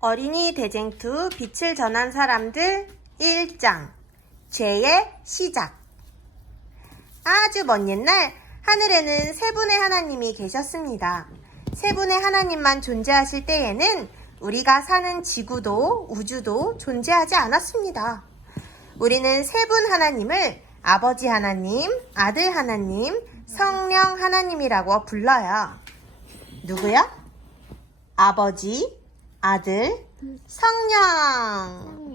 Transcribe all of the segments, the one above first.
어린이 대쟁투 빛을 전한 사람들 1장 죄의 시작. 아주 먼 옛날 하늘에는 세 분의 하나님이 계셨습니다. 세 분의 하나님만 존재하실 때에는 우리가 사는 지구도 우주도 존재하지 않았습니다. 우리는 세 분 하나님을 아버지 하나님, 아들 하나님, 성령 하나님이라고 불러요. 누구요? 아버지, 아들, 성령.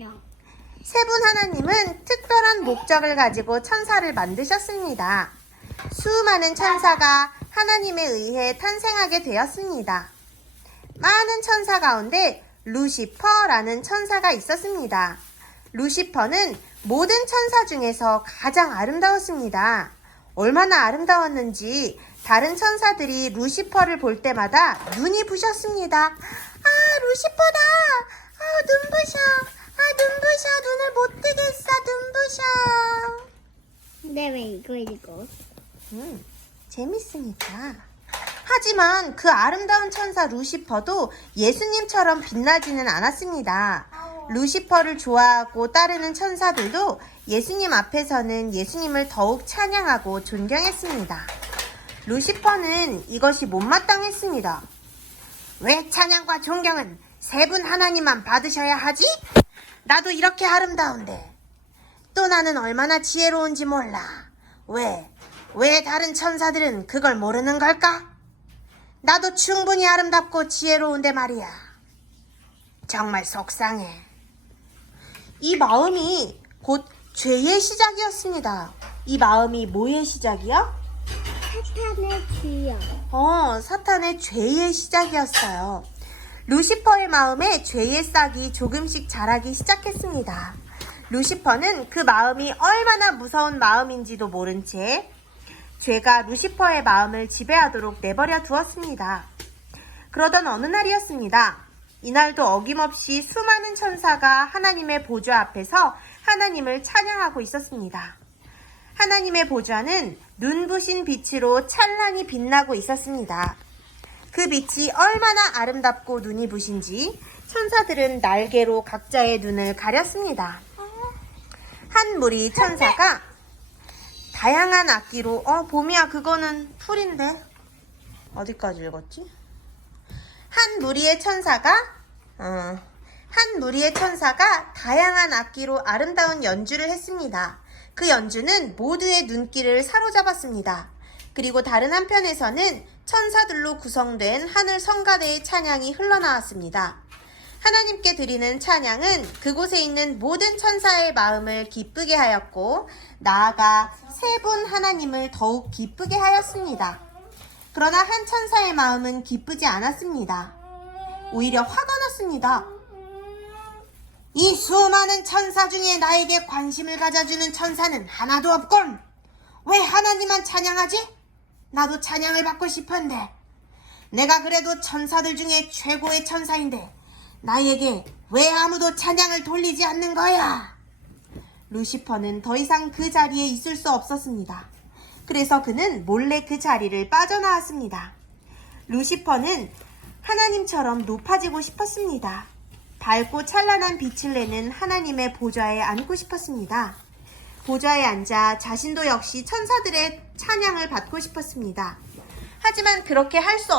세 분 하나님은 특별한 목적을 가지고 천사를 만드셨습니다. 수많은 천사가 하나님에 의해 탄생하게 되었습니다. 많은 천사 가운데 루시퍼라는 천사가 있었습니다. 루시퍼는 모든 천사 중에서 가장 아름다웠습니다. 얼마나 아름다웠는지 다른 천사들이 루시퍼를 볼 때마다 눈이 부셨습니다. 아, 루시퍼다! 아, 눈부셔! 아, 눈부셔! 눈을 못 뜨겠어! 눈부셔! 근데 왜 이거 읽어? 재밌으니까. 하지만 그 아름다운 천사 루시퍼도 예수님처럼 빛나지는 않았습니다. 루시퍼를 좋아하고 따르는 천사들도 예수님 앞에서는 예수님을 더욱 찬양하고 존경했습니다. 루시퍼는 이것이 못마땅했습니다. 왜 찬양과 존경은 세 분 하나님만 받으셔야 하지? 나도 이렇게 아름다운데. 또 나는 얼마나 지혜로운지 몰라. 왜 다른 천사들은 그걸 모르는 걸까? 나도 충분히 아름답고 지혜로운데 말이야. 정말 속상해. 이 마음이 곧 죄의 시작이었습니다. 이 마음이 뭐의 시작이야? 사탄의 주여. 사탄의 죄의 시작이었어요. 루시퍼의 마음에 죄의 싹이 조금씩 자라기 시작했습니다. 루시퍼는 그 마음이 얼마나 무서운 마음인지도 모른 채 죄가 루시퍼의 마음을 지배하도록 내버려 두었습니다. 그러던 어느 날이었습니다. 이날도 어김없이 수많은 천사가 하나님의 보좌 앞에서 하나님을 찬양하고 있었습니다. 하나님의 보좌는 눈부신 빛으로 찬란히 빛나고 있었습니다. 그 빛이 얼마나 아름답고 눈이 부신지 천사들은 날개로 각자의 눈을 가렸습니다. 한 무리 천사가 다양한 악기로 봄이야 그거는 풀인데 어디까지 읽었지? 한 무리의 천사가 다양한 악기로 아름다운 연주를 했습니다. 그 연주는 모두의 눈길을 사로잡았습니다. 그리고 다른 한편에서는 천사들로 구성된 하늘 성가대의 찬양이 흘러나왔습니다. 하나님께 드리는 찬양은 그곳에 있는 모든 천사의 마음을 기쁘게 하였고 나아가 세 분 하나님을 더욱 기쁘게 하였습니다. 그러나 한 천사의 마음은 기쁘지 않았습니다. 오히려 화가 났습니다. 이 수많은 천사 중에 나에게 관심을 가져주는 천사는 하나도 없군. 왜 하나님만 찬양하지? 나도 찬양을 받고 싶은데. 내가 그래도 천사들 중에 최고의 천사인데 나에게 왜 아무도 찬양을 돌리지 않는 거야? 루시퍼는 더 이상 그 자리에 있을 수 없었습니다. 그래서 그는 몰래 그 자리를 빠져나왔습니다. 루시퍼는 하나님처럼 높아지고 싶었습니다. 밝고 찬란한 빛을 내는 하나님의 보좌에 앉고 싶었습니다. 보좌에 앉아 자신도 역시 천사들의 찬양을 받고 싶었습니다. 하지만 그렇게 할 수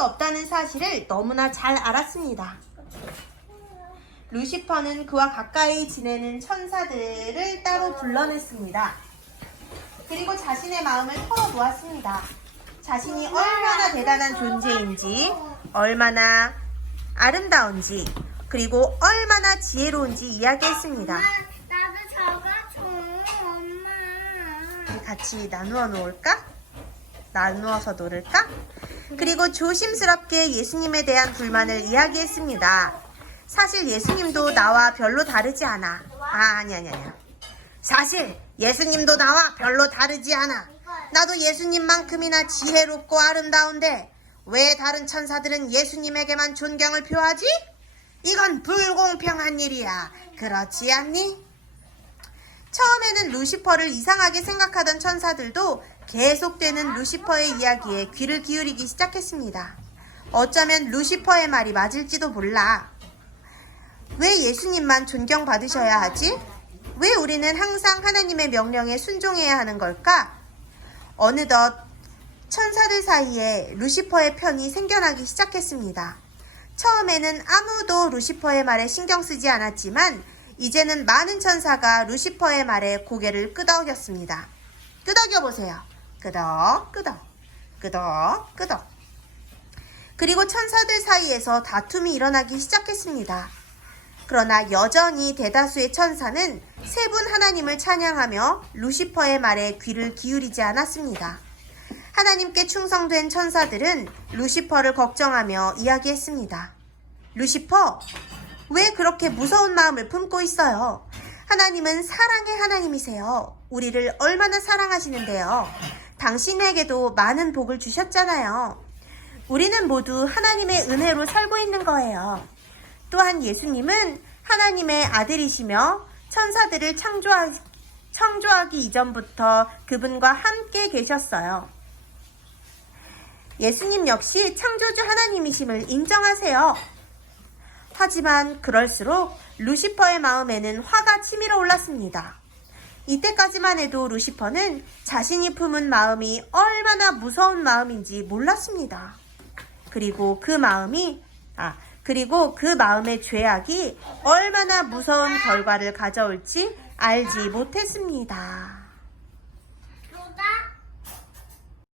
없다는 사실을 너무나 잘 알았습니다. 루시퍼는 그와 가까이 지내는 천사들을 따로 불러냈습니다. 그리고 자신의 마음을 털어놓았습니다. 자신이 얼마나 대단한 존재인지, 얼마나 아름다운지, 그리고 얼마나 지혜로운지 이야기했습니다. 나도 저거 줘, 엄마. 우리 같이 나누어서 놀을까? 그리고 조심스럽게 예수님에 대한 불만을 이야기했습니다. 사실 예수님도 나와 별로 다르지 않아. 아니야. 사실 예수님도 나와 별로 다르지 않아. 나도 예수님만큼이나 지혜롭고 아름다운데 왜 다른 천사들은 예수님에게만 존경을 표하지? 이건 불공평한 일이야. 그렇지 않니? 처음에는 루시퍼를 이상하게 생각하던 천사들도 계속되는 루시퍼의 이야기에 귀를 기울이기 시작했습니다. 어쩌면 루시퍼의 말이 맞을지도 몰라. 왜 예수님만 존경받으셔야 하지? 왜 우리는 항상 하나님의 명령에 순종해야 하는 걸까? 어느덧 천사들 사이에 루시퍼의 편이 생겨나기 시작했습니다. 처음에는 아무도 루시퍼의 말에 신경 쓰지 않았지만 이제는 많은 천사가 루시퍼의 말에 고개를 끄덕였습니다. 끄덕여보세요. 끄덕, 끄덕, 끄덕, 끄덕. 그리고 천사들 사이에서 다툼이 일어나기 시작했습니다. 그러나 여전히 대다수의 천사는 세 분 하나님을 찬양하며 루시퍼의 말에 귀를 기울이지 않았습니다. 하나님께 충성된 천사들은 루시퍼를 걱정하며 이야기했습니다. 루시퍼, 왜 그렇게 무서운 마음을 품고 있어요? 하나님은 사랑의 하나님이세요. 우리를 얼마나 사랑하시는데요. 당신에게도 많은 복을 주셨잖아요. 우리는 모두 하나님의 은혜로 살고 있는 거예요. 또한 예수님은 하나님의 아들이시며 천사들을 창조하기 이전부터 그분과 함께 계셨어요. 예수님 역시 창조주 하나님이심을 인정하세요. 하지만 그럴수록 루시퍼의 마음에는 화가 치밀어 올랐습니다. 이때까지만 해도 루시퍼는 자신이 품은 마음이 얼마나 무서운 마음인지 몰랐습니다. 그리고 그 마음의 죄악이 얼마나 무서운 결과를 가져올지 알지 못했습니다.